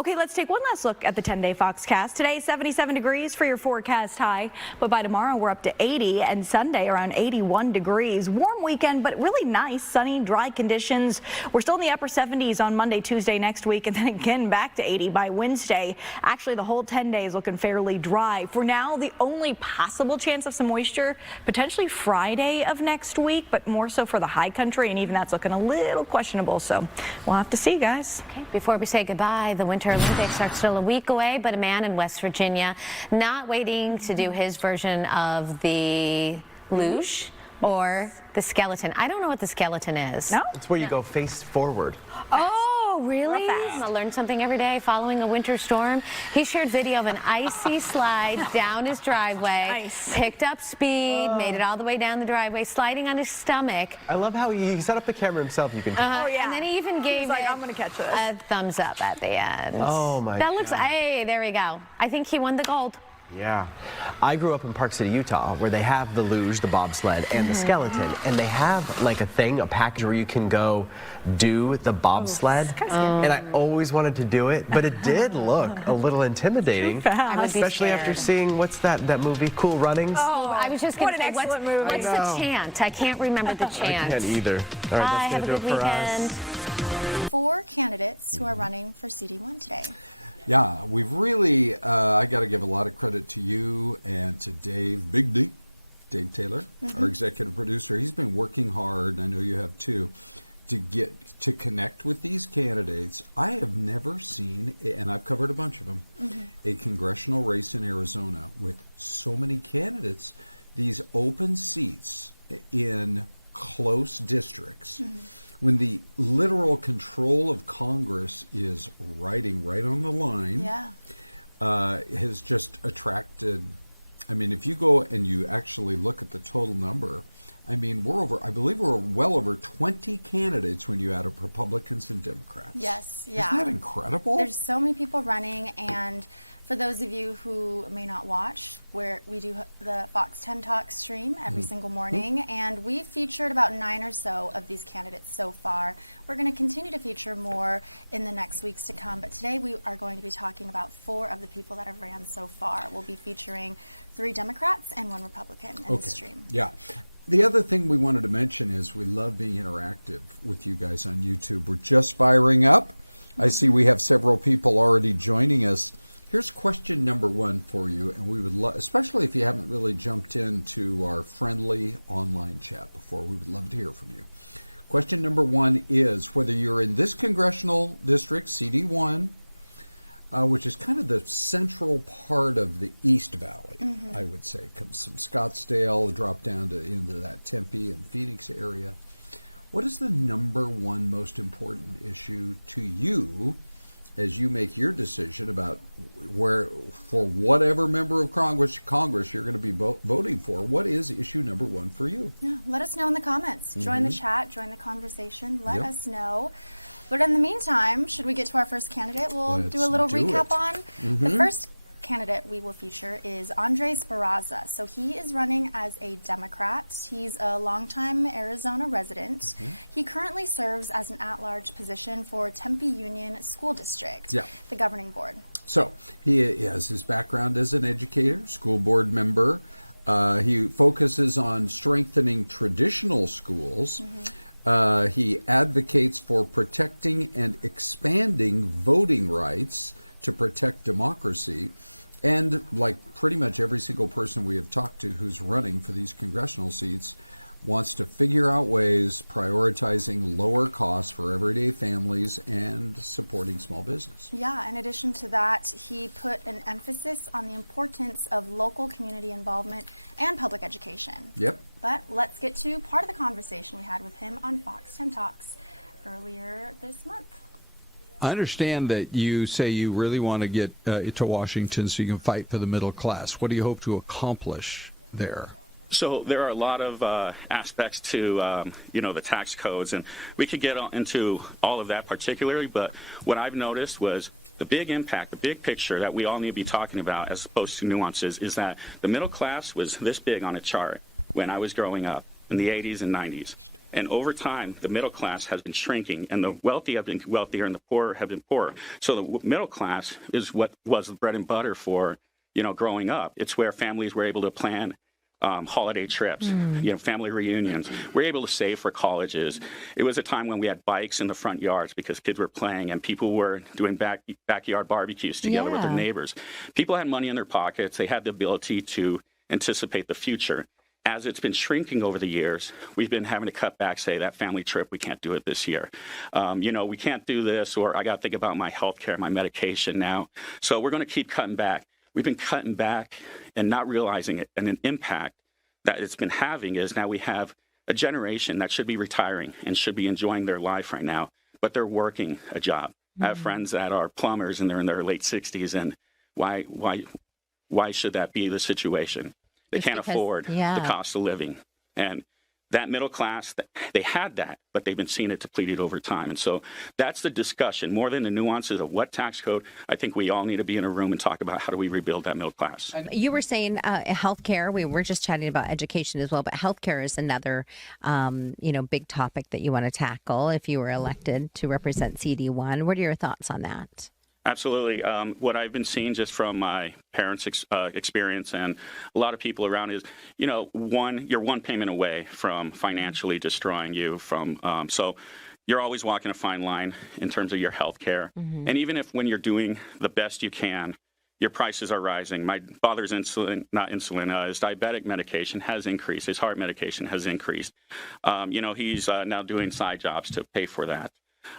Okay, let's take one last look at the 10-day Foxcast. Today, 77 degrees for your forecast high, but by tomorrow, we're up to 80, and Sunday around 81 degrees. Warm weekend, but really nice, sunny, dry conditions. We're still in the upper 70s on Monday, Tuesday next week, and then again back to 80 by Wednesday. Actually, the whole 10 days looking fairly dry. For now, the only possible chance of some moisture, potentially Friday of next week, but more so for the high country, and even that's looking a little questionable, so we'll have to see, guys. Okay, before we say goodbye, the Winter Olympics are still a week away, but a man in West Virginia not waiting to do his version of the luge or the skeleton. I don't know what the skeleton is. No? It's where you go face forward. Oh, really? I learn something every day following a winter storm. He shared video of an icy slide down his driveway, Nice. picked up speed, made it all the way down the driveway, sliding on his stomach. I love how he set up the camera himself. You can. Oh, yeah. And then he even gave I'm going to catch this. a thumbs up at the end. Oh, my That looks, God. hey, there we go. I think he won the gold. Yeah. I grew up in Park City, Utah, where they have the luge, the bobsled, and the skeleton. And they have like a package where you can go do the bobsled. And I always wanted to do it, but it did look a little intimidating. I would be Especially after scared. seeing, what's that movie, Cool Runnings? Oh, I was just going what to an say, excellent movie. what's the chant? I can't remember the chant. I can't either. All Bye, right, have that's a going to do good it for weekend. us. 4 candidates who are running for CD1 today. Yeah, we've really, I got to give a lot of credit to you and to Dave, Big D, Dave Taylor, our executive producer. He's been working hard, I know you have too, to connect with these candidates. I have never seen, and I've covered a bunch of them, a congressional race in Arizona with so many candidates, these open seats in close districts. When the literal control of Congress is riding right on the line, has just attracted, I mean, if you go and you actually look at the total number, I mean, I believe we're well over 20 candidates when you add up Republicans and Democrats. Yes, yeah. Isn't that incredible? There's so many people running, and for those of you who may not watch, where we do the Fox 10 Talk stream every single morning, and we've featured about 9 or so of these candidates so far. We're going to continue to feature more in the next weeks to come, but today we are going to be talking about 4 of the people that have ran so far. We'll be featuring 3 Democrats and 1 Republican in the stream. Yeah. The other thing we wanted to mention is we love being interactive with you guys on YouTube. We're just firing up. I see we have several people already joining us. Here's question number 1 for you, and we would love, especially if you haven't really jumped into our friendly online chat before, we would love to hear from you. Question number 1 is whether you're in this congressional district, CD1, which is kind of the central part of the East Valley, I would say. Comes from Scottsdale, drop down into that Tempe and Phoenix area. What is the number 1 most important issue to you as you make your decision about where, for whatever member of Congress you're going to be voting for? What is issue number 1 for you? Yeah, let us know in the comments. Join the chat, join the conversation. Let us know. But in the meantime, should we get to our first candidate? We'll do a little recap on. The first candidate we will feature is Andres Barraza. So he is running as a Democrat. He's a longtime Arizona resident. He currently serves as an at-large position for Tempe Union School District, the governing board. So he has his background as an educator, school board member. He focuses on strengthening traditional schools. He advocates for protecting and expanding voting rights to protect democracy. And like pretty much every single person we have talked to who's running for these congressional seats, wants to figure out ways prioritizing lower costs for everyday families and supporting small business. Yeah, in addition to that, he put an emphasis on the importance of local community involvement and public education. Yep. But let's get to part of the conversation we had with him on Fox 10 Talks earlier this month. I understand that you say you really want to get to Washington so you can fight for the middle class. What do you hope to accomplish there? So there are a lot of aspects to, the tax codes, and we could get into all of that particularly, but what I've noticed was the big impact, the big picture that we all need to be talking about as opposed to nuances is that the middle class was this big on a chart when I was growing up in the 80s and 90s. And over time, the middle class has been shrinking, and the wealthy have been wealthier, and the poor have been poorer. So the middle class is what was the bread and butter for, growing up. It's where families were able to plan holiday trips, family reunions. We're able to save for colleges. It was a time when we had bikes in the front yards because kids were playing and people were doing backyard barbecues together with their neighbors. People had money in their pockets. They had the ability to anticipate the future. As it's been shrinking over the years, we've been having to cut back, say, that family trip, we can't do it this year. We can't do this, or I got to think about my health care, my medication now. So we're going to keep cutting back. We've been cutting back and not realizing it. And an impact that it's been having is now we have a generation that should be retiring and should be enjoying their life right now, but they're working a job. I have friends that are plumbers and they're in their late 60s, and why should that be the situation? They can't afford the cost of living. And that middle class, they had that, but they've been seeing it depleted over time. And so that's the discussion. More than the nuances of what tax code, I think we all need to be in a room and talk about how do we rebuild that middle class. You were saying healthcare. We were just chatting about education as well, but healthcare is another, big topic that you want to tackle if you were elected to represent CD1. What are your thoughts on that? Absolutely. What I've been seeing just from my parents' experience and a lot of people around is, you're one payment away from financially destroying you so you're always walking a fine line in terms of your health care. And even if when you're doing the best you can, your prices are rising. My father's his diabetic medication has increased. His heart medication has increased. He's now doing side jobs to pay for that.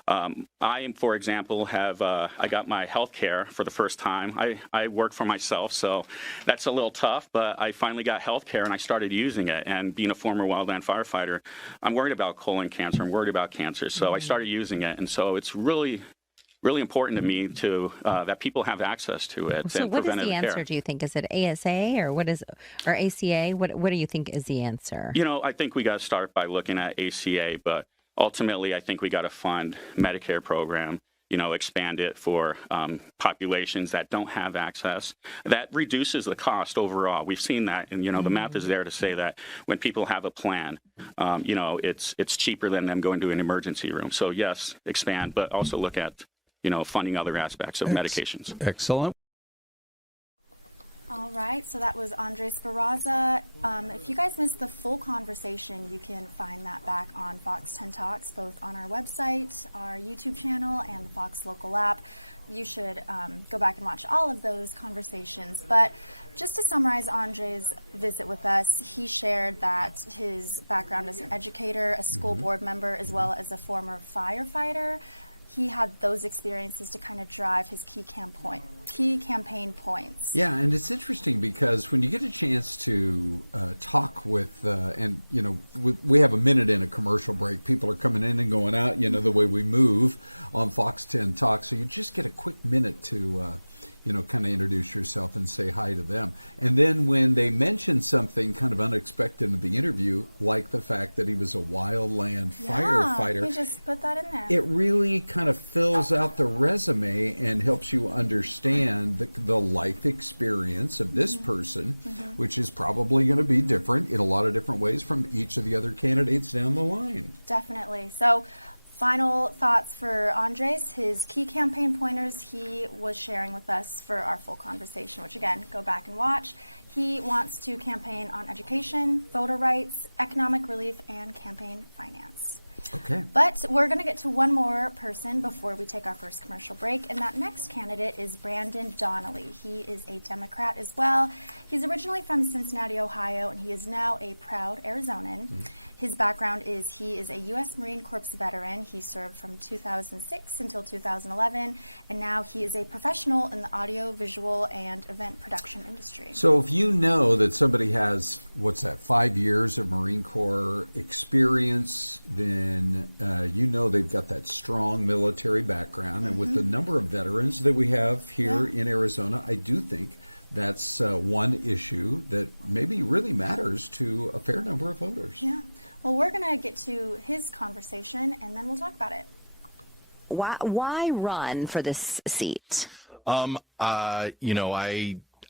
I, for example, I got my health care for the first time. I work for myself, so that's a little tough, but I finally got health care and I started using it. And being a former wildland firefighter, I'm worried about colon cancer. I'm worried about cancer. So I started using it. And so it's really, really important to me that people have access to it. So what is the answer, do you think? Is it ASA or or ACA? What do you think is the answer? I think we got to start by looking at ACA, but ultimately, I think we got to fund Medicare program, expand it for populations that don't have access. That reduces the cost overall. We've seen that, and the math is there to say that when people have a plan, it's cheaper than them going to an emergency room. So yes, expand, but also look at funding other aspects of medications. Excellent. All right, so that was Andres Barraza. If you guys missed the full conversation, you can find that back on Fox 10 Talks, both on our website, our YouTube channel, and the Fox local app. You should go back and watch all of those conversations. But just to summarize Andres' visit with us, he shared that his background as an educator, a school board member, as well as a former firefighter. He had those experiences to kind of drive his key campaign points. Yeah, and it's interesting because when you get a chance to talk with, we have a minute in a commercial break. People are coming in and going out, the way we move on Fox 10 Talk. So you just get a quick minute to kind of introduce yourself and say hi to them. And then when they mention something kind of unexpected in the interview, like the fact that he was a wildland firefighter. He just put that in there. It really kind of fills out the resume and helps you understand the life experience of this person, which is probably going to be different in a lot of different ways from each of the other candidates down the line. Definitely. So final thoughts for Andres, his key campaign pointers he was sharing with us for our full conversation, which again, go back and watch. He wants to campaign on education, voter rights, economic relief, and campaign finance. Okay. But we're going to get to one more person before we take our first commercial break, and that next candidate is Brandon Donnelly. He is a Democrat as well. He's originally from Cincinnati, Ohio, and he is now a proud Arizonan. His background is he is a U.S. Marine Corps veteran. He served from 2006 until 2011, and now he is a professional in the audio, visual, and event production industry. So if you know that somebody has, 5 years of Marine Corps experience, then they've got that strong military background. And with the number of veterans that we have here in Arizona, I do think that's one issue that maybe really matters to a fair number of voters. Yeah. Well, we're going to get to his conversation, and then we'll talk about it. Why run for this seat? I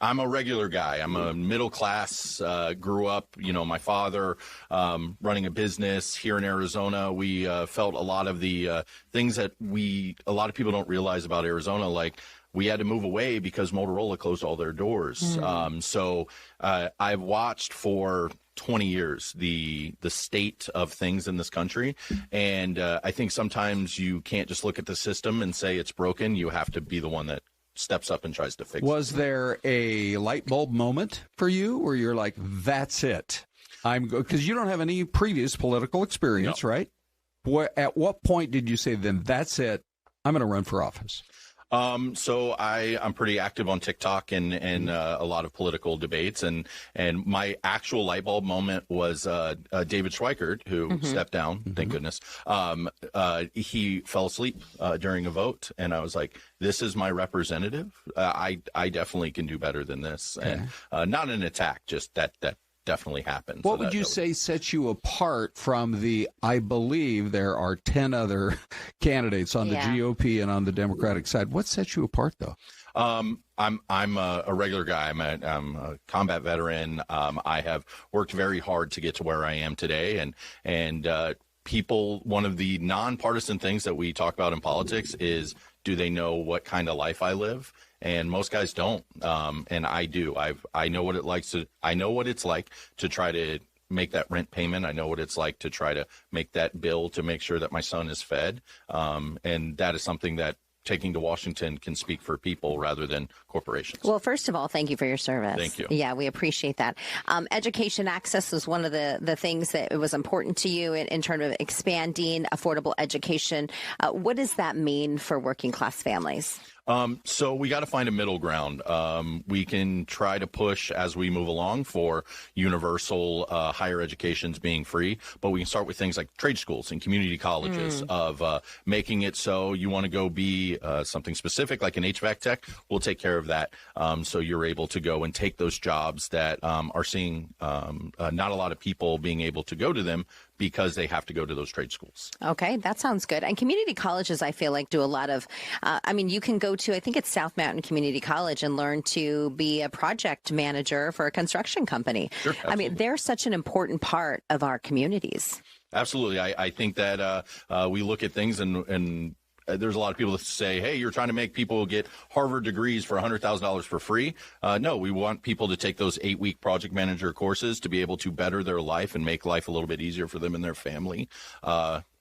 I'm a regular guy. I'm a middle class, grew up, my father running a business here in Arizona. We felt a lot of the things that a lot of people don't realize about Arizona, like we had to move away because Motorola closed all their doors. So I've watched for 20 years the state of things in this country, and I think sometimes you can't just look at the system and say it's broken. You have to be the one that steps up and tries to fix it. Was there a light bulb moment for you where you're like, that's it? Because you don't have any previous political experience, right? At what point did you say, then that's it, I'm going to run for office? So I'm pretty active on TikTok and a lot of political debates, and my actual light bulb moment was David Schweikert, who stepped down, thank goodness. He fell asleep during a vote, and I was like, this is my representative. I definitely can do better than this. Okay. And not an attack, just that definitely happened. What would you say sets you apart from I believe there are 10 other candidates on the GOP and on the Democratic side. What sets you apart, though? I'm a regular guy. I'm a combat veteran. I have worked very hard to get to where I am today. And people, one of the nonpartisan things that we talk about in politics is, do they know what kind of life I live? And most guys don't, and I do. I know what it's like to try to make that rent payment. I know what it's like to try to make that bill to make sure that my son is fed, and that is something that taking to Washington can speak for people rather than corporations. Well, first of all, thank you for your service. Thank you. Yeah, we appreciate that. Education access was one of the things that was important to you in terms of expanding affordable education. What does that mean for working class families? So we got to find a middle ground. We can try to push as we move along for universal higher educations being free, but we can start with things like trade schools and community colleges of making it so you want to go be something specific like an HVAC tech. We'll take care of that. So you're able to go and take those jobs that are seeing not a lot of people being able to go to them because they have to go to those trade schools. Okay, that sounds good. And community colleges, I feel like, do a lot of, you can go to, I think it's South Mountain Community College and learn to be a project manager for a construction company. Sure, absolutely. They're such an important part of our communities. Absolutely. I think that we look at things and there's a lot of people that say, hey, you're trying to make people get Harvard degrees for $100,000 for free. No, we want people to take those 8-week project manager courses to be able to better their life and make life a little bit easier for them and their family,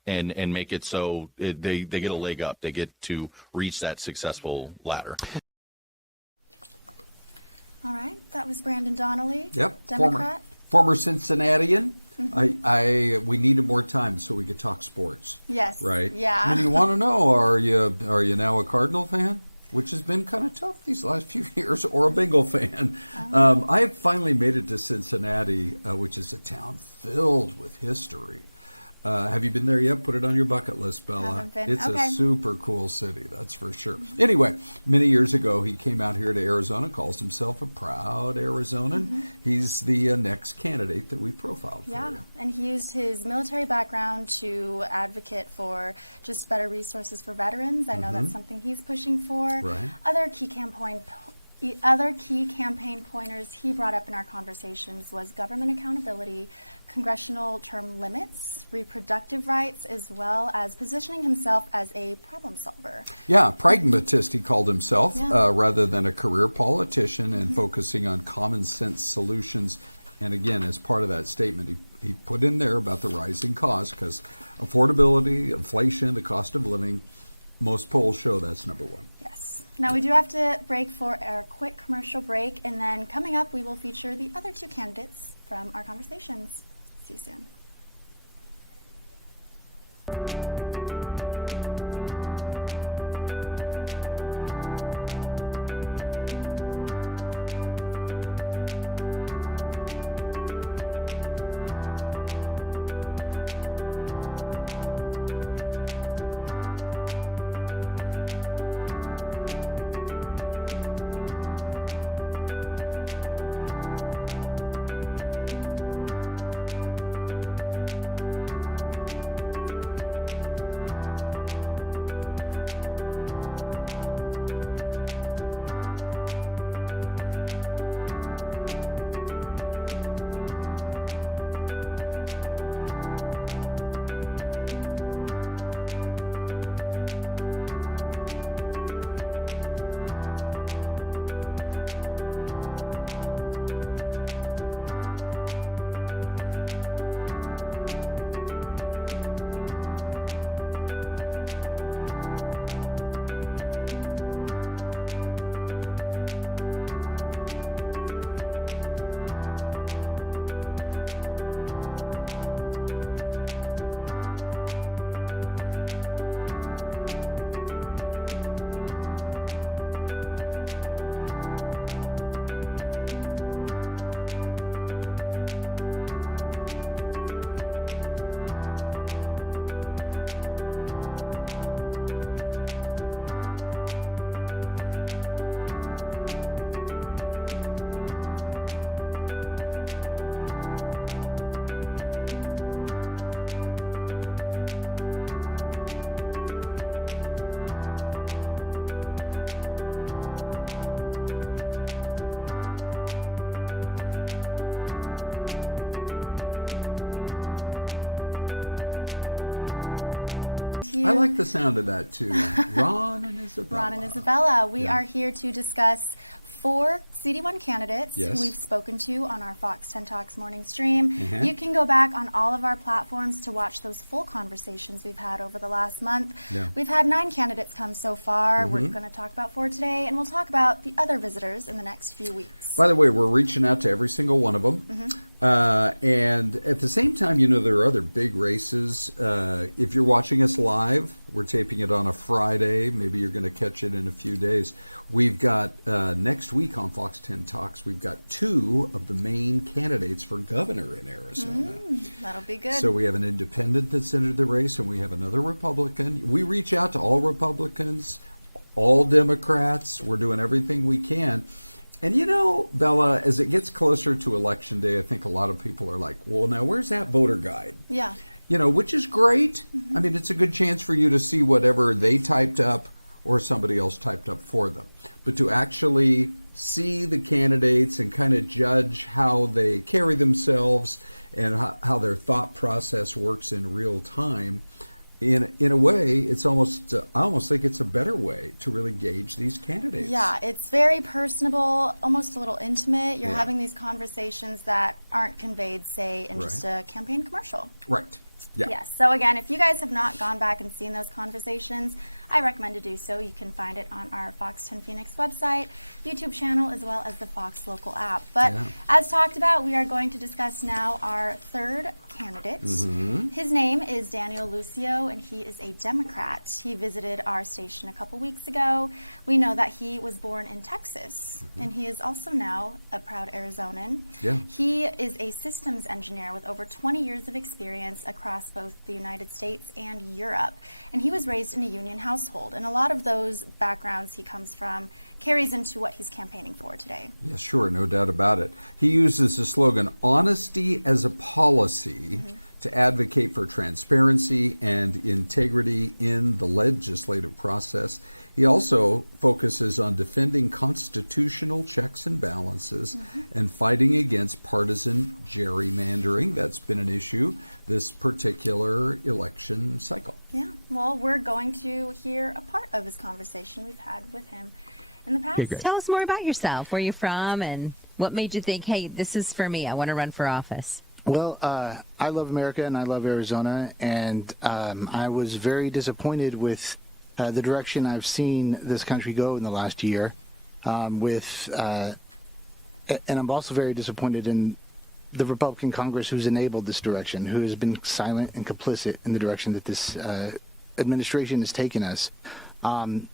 and make it so they get a leg up. They get to reach that successful ladder. All right. That was Brandon Donnelly, Yep, Democrat. former Cincinnatian. We needed more time so we could talk sports. Yes. Right. Yeah. I mean, you want to know, are you now a Cardinal fan? Which has been kind of tough these last few years, or a Bengal fan. I have finally made it to Cincinnati, which is a town filled with history. Have you been there yet? Put it on your bucket list, Bella. Haven't been. It's Okay. a super cool city, that's for sure. Anyway, many years ago, he came out here to Arizona, calls himself a proud Arizonan. He's the next candidate that we profiled for Yeah, you. and he used his military background to advocate for just better resources for veterans. I know that's something he's pushing for. Right. Other key campaign pointers he brought up in our conversations was government accountability, congressional term limits, reproductive rights, as well as positioning himself as a problem solver. Yeah, pragmatist he called himself, Yeah. rather than a career politician, and focusing on common sense solutions. And again, as part of that statement, he put in there about the rising cost, because affordability, inflation, the cost of living, most polls show that's number one. Yes. Now we do have to break for our quick commercial break, and then coming up we will feature the other two candidates from our conversations. See you soon. you. I like the sound of that too. Ron and Isabella. Ron and Isabella. We are here to discuss 4 CD1 candidates Yes. who we've spoken to on our Fox 10 Talks morning stream. Mhm. You can go back on all of our platforms to watch those full conversations we've had over the last month. Yeah. We've had 9 candidates come so far. We're going to talk about 4 today, and we'll talk about the other visitors in the next few weeks. By the way, we're reaching out to every single one of them. And at the same time, you know, there are other big races. If you're watching us live, we're taping it on a Friday. Maybe you're going to catch it in a few days. We've got next week on Fox 10 Talks, we've got 2 of the main candidates for governor in Arizona. That'll be good. So we have an independent that's entered the race, and we have another Republican. We reach out to all Republicans, all Democrats. We're doing everything we can. And you know, Bella, as it gets closer to Election Day, I think a lot of people are like, well, now where's that voter guide? Yeah. You know, which is great. I mean, it's a good chance for you to see whatever they typed up or somebody else typed up for them. But to actually see the candidates and kind of judge how they carry themselves and how their thought process works in real time, in a way, it's almost I almost think it's a better way to really gauge these candidates. Yeah, it's very personable, almost a little intimate. You're Yeah. having these conversations that aren't conveyed, say, in just a campaign commercial. Right. Yeah. Yes. So again, if you guys have not gone back and seen those conversations, I recommend to do so. You can find it on our Fox 10 Phoenix website, YouTube channel, as well as the Fox local app. But as talked about, we are going to discuss now our 3rd candidate. His name is Daniel Lucio, and he is a Democrat. He visited our station a couple weeks ago. We know that he was born in Texas, and he is also now a proud Arizonan. Yeah. He is a systems engineer with over 20 years of experience across both the United States and Europe. And he was raised in a union household, and a lot of those backgrounds he comes from carries into what he's campaigning for today. Yeah, sure, no doubt about it. He uses the slogan, honesty as a policy, to advocate for transparency and integrity in the legislative process. He also focuses on defending constitutional checks and balances and fighting against partisan gerrymandering. That's been an issue this particular election cycle. Yeah, well, we're going to hear a part of his conversation we've had with him in the past. Tell us more about yourself, where you're from, and what made you think, hey, this is for me, I want to run for office. Well, I love America and I love Arizona, and I was very disappointed with the direction I've seen this country go in the last year. And I'm also very disappointed in the Republican Congress who's enabled this direction, who has been silent and complicit in the direction that this administration has taken us.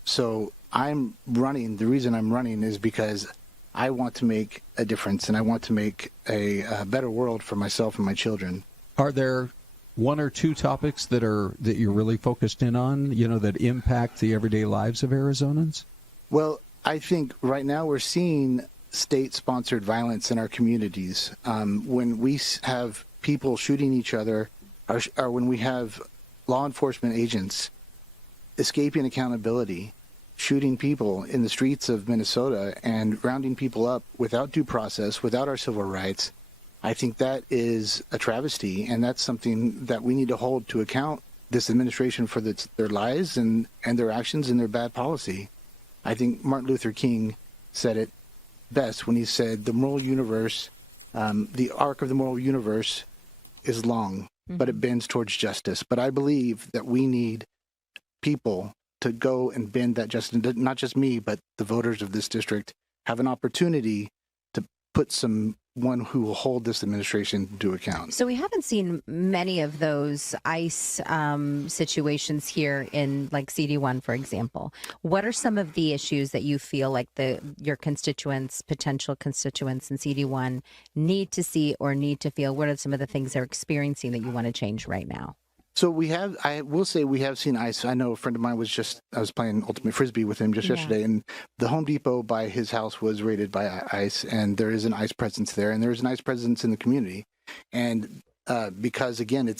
So I'm running. The reason I'm running is because I want to make a difference, and I want to make a better world for myself and my children. Are there 1 or 2 topics that you're really focused in on, you know, that impact the everyday lives of Arizonans? Well, I think right now we're seeing state-sponsored violence in our communities. When we have people shooting each other, or when we have law enforcement agents escaping accountability, shooting people in the streets of Minnesota and rounding people up without due process, without our civil rights, I think that is a travesty, and that's something that we need to hold to account this administration for their lies and their actions and their bad policy. I think Martin Luther King said it best when he said the moral universe, the arc of the moral universe is long, but it bends towards justice. But I believe that we need people to go and bend that justice. Not just me, but the voters of this district have an opportunity to put someone who will hold this administration to account. So we haven't seen many of those ICE situations here in like CD1, for example. What are some of the issues that you feel like your constituents, potential constituents in CD1 need to see or need to feel? What are some of the things they're experiencing that you want to change right now? So I will say we have seen ICE. I know a friend of mine I was playing Ultimate Frisbee with him just yesterday, and the Home Depot by his house was raided by ICE, and there is an ICE presence there, and there is an ICE presence in the community. And because, again,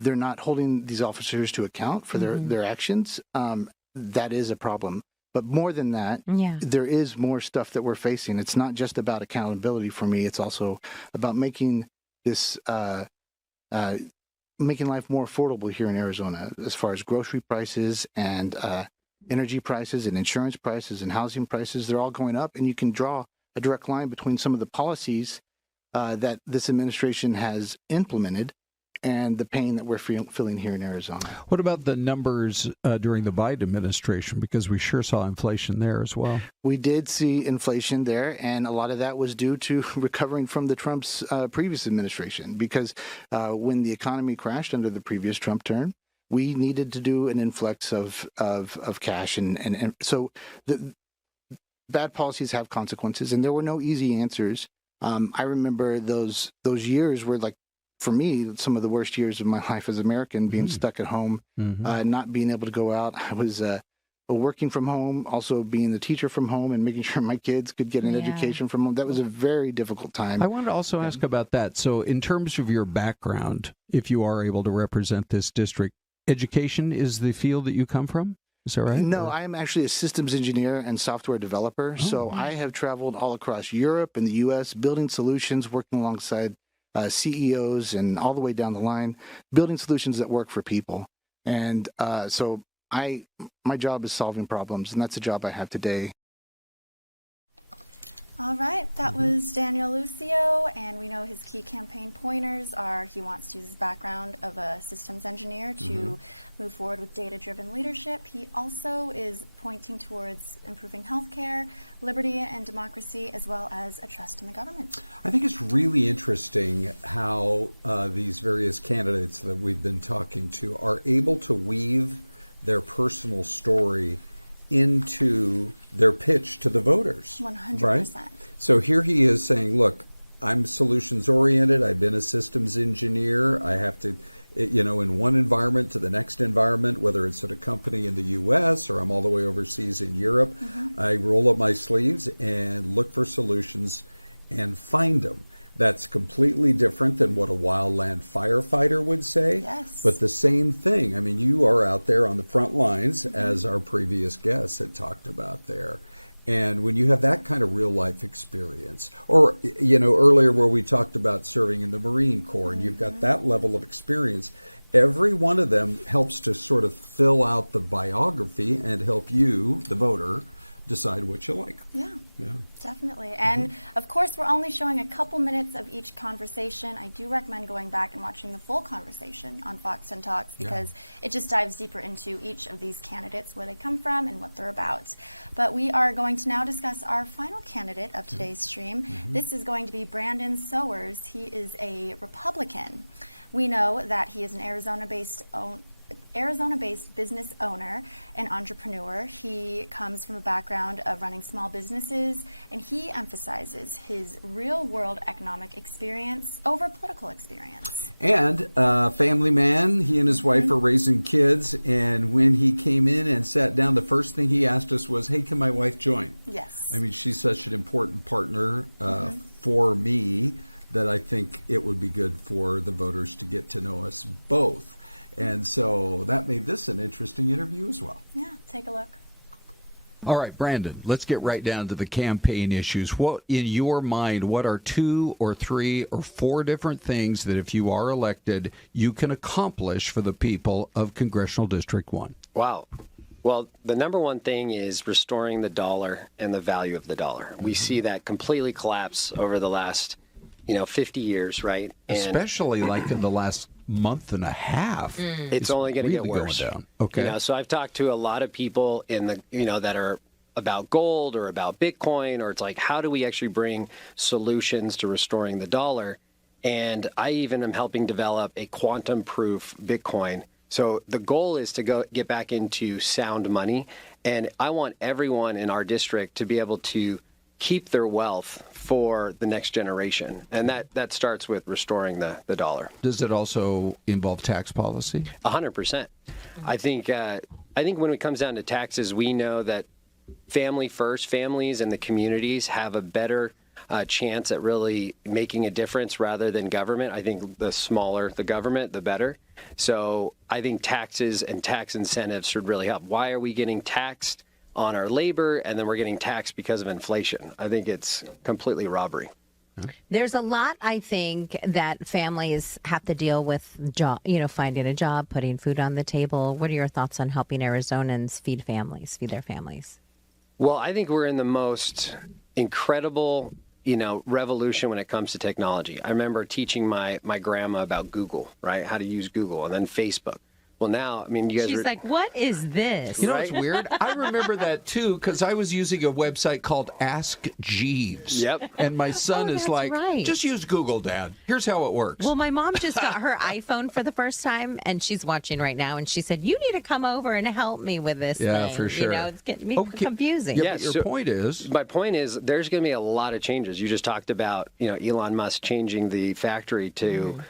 they're not holding these officers to account for their actions, that is a problem. But more than that, there is more stuff that we're facing. It's not just about accountability for me. It's also about making this making life more affordable here in Arizona as far as grocery prices and energy prices and insurance prices and housing prices. They're all going up, and you can draw a direct line between some of the policies that this administration has implemented and the pain that we're feeling here in Arizona. What about the numbers during the Biden administration? Because we sure saw inflation there as well. We did see inflation there, and a lot of that was due to recovering from the Trump's previous administration. Because when the economy crashed under the previous Trump term, we needed to do an influx of cash, and so the bad policies have consequences, and there were no easy answers. I remember those years were, like, for me, some of the worst years of my life as an American, being stuck at home, not being able to go out. I was working from home, also being the teacher from home, and making sure my kids could get an education from home. That was a very difficult time. I wanted to also ask about that. So in terms of your background, if you are able to represent this district, education is the field that you come from? Is that right? No, I am actually a systems engineer and software developer. So I have traveled all across Europe and the U.S., building solutions, working alongside CEOs and all the way down the line, building solutions that work for people. And so my job is solving problems, and that's a job I have today. All right, that was Daniel Lucio, and we know his key campaign pointers are he wants to use his background of a systems engineer to move forward with data-driven leadership. He also is pointing towards improving healthcare, liberty and democracy, as well as a trust in the government. I think it's really interesting how these various candidates that we've been talking to are able to weave their personal story into their pitch to the voters. 100%. Right? So here he is saying, look, I'm solutions oriented. I've been a systems engineer. I have to, in one environment to the next environment, whether it's at a company in the U.S. or I'm all the way overseas in Europe, I roll up my sleeves and look for solutions and find them. That's completely different than what a wildland firefighter would say. Yes. But the same thing. I mean, you are out there on the front lines, as our previous guests had talked about there. And when you have that kind of real life experience, or, earlier where we talked about serving in the Marine Corps, and you've got that level of experience, every one of them helps to sort of fill out the biography and help you, the voter, decide what you like. Yeah, definitely. And of course, we're only showing a couple minutes of each conversation. I do recommend going back and watching the full conversation on Fox 10 Talks because it just dives deeper into each of these candidates, where they come from and what they're about. But we are going to now discuss our final candidate of today's stream. This is going to be Brandon Sowers. He is a Republican. We know that he is an Arizona-based business owner and entrepreneur. He comes from a background of running small businesses, and he emphasizes his real-world economic experience over political experience. And family man, he and his wife are raising kids, and when he came in and sat down, the first thing he asked us was, hey, can my wife join? Yes. I mean, she's such an important partner for me that I think it would be good for the voters to get to know us both. And so that made this an interesting interview as well. Yeah, take a look. All right, Brandon, let's get right down to the campaign issues. What, in your mind, what are 2 or 3 or 4 different things that if you are elected, you can accomplish for the people of Congressional District 1? Wow. Well, the number one thing is restoring the dollar and the value of the dollar. We see that completely collapse over the last, 50 years, right? And especially like in the last month and a half. It's only going to really get worse. Going down. Okay. So I've talked to a lot of people in the, that are about gold or about Bitcoin, or it's like, how do we actually bring solutions to restoring the dollar? And I even am helping develop a quantum-proof Bitcoin. So the goal is to get back into sound money. And I want everyone in our district to be able to keep their wealth for the next generation. And that starts with restoring the dollar. Does it also involve tax policy? 100%. I think when it comes down to taxes, we know that families and the communities have a better chance at really making a difference rather than government. I think the smaller the government, the better. So I think taxes and tax incentives should really help. Why are we getting taxed on our labor and then we're getting taxed because of inflation? I think it's completely robbery. There's a lot, I think, that families have to deal with, finding a job, putting food on the table. What are your thoughts on helping Arizonans feed their families? Well, I think we're in the most incredible, revolution when it comes to technology. I remember teaching my grandma about Google, right? How to use Google, and then Facebook. Well, now, you guys She's like, what is this? You know what's weird? I remember that too because I was using a website called Ask Jeeves. Yep. And my son is like, just use Google, Dad. Here's how it works. Well, my mom just got her iPhone for the first time, and she's watching right now, and she said, you need to come over and help me with this thing. For sure. It's getting me confusing. Yeah, but your point is? My point is there's going to be a lot of changes. You just talked about, Elon Musk changing the factory to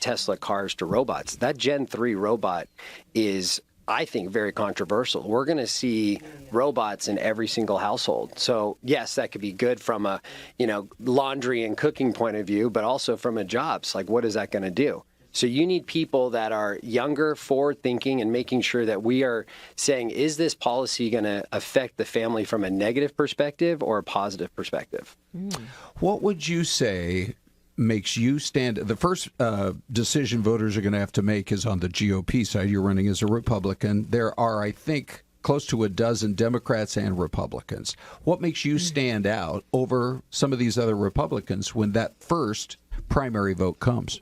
Tesla cars to robots. That Gen 3 robot is, I think, very controversial. We're going to see robots in every single household. So, yes, that could be good from a, laundry and cooking point of view, but also from a jobs. Like, what is that going to do? So you need people that are younger, forward-thinking, and making sure that we are saying, is this policy going to affect the family from a negative perspective or a positive perspective? What would you say makes you stand? The first decision voters are going to have to make is on the GOP side. You're running as a Republican. There are, I think, close to a dozen Democrats and Republicans. What makes you stand out over some of these other Republicans when that first primary vote comes?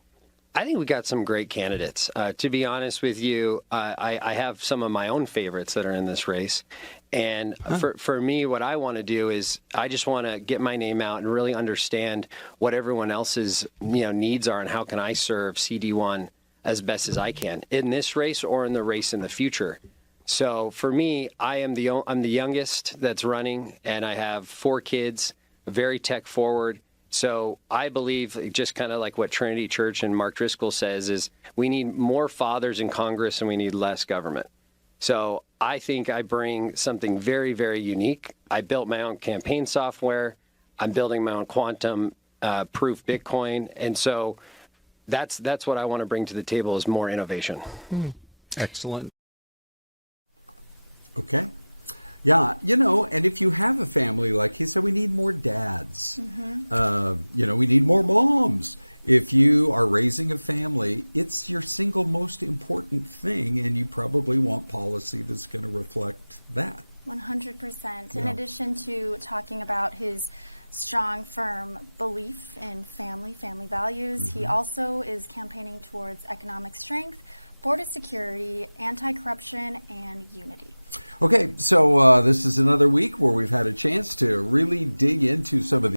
I think we got some great candidates. To be honest with you, I have some of my own favorites that are in this race. And for me, what I want to do is I just want to get my name out and really understand what everyone else's needs are and how can I serve CD1 as best as I can in this race or in the race in the future. So for me, I'm the youngest that's running, and I have 4 kids, very tech forward. So I believe, just kind of like what Trinity Church and Mark Driscoll says, is we need more fathers in Congress and we need less government. So I think I bring something very, very unique. I built my own campaign software. I'm building my own quantum proof Bitcoin. And so that's what I want to bring to the table, is more innovation. Excellent. Okay. Yeah, and if you have a family, like he said, we need more dads. We need more moms. If you are raising a family, it's your single most important thing, and you probably want policy that's going to reflect that. 100%. In addition to talking about his strong, firm belief in family values, he also is campaigning towards economic strength, border security, anti-corruption, and unity. Okay, so this is another week where we've had a chance to really dig into some of the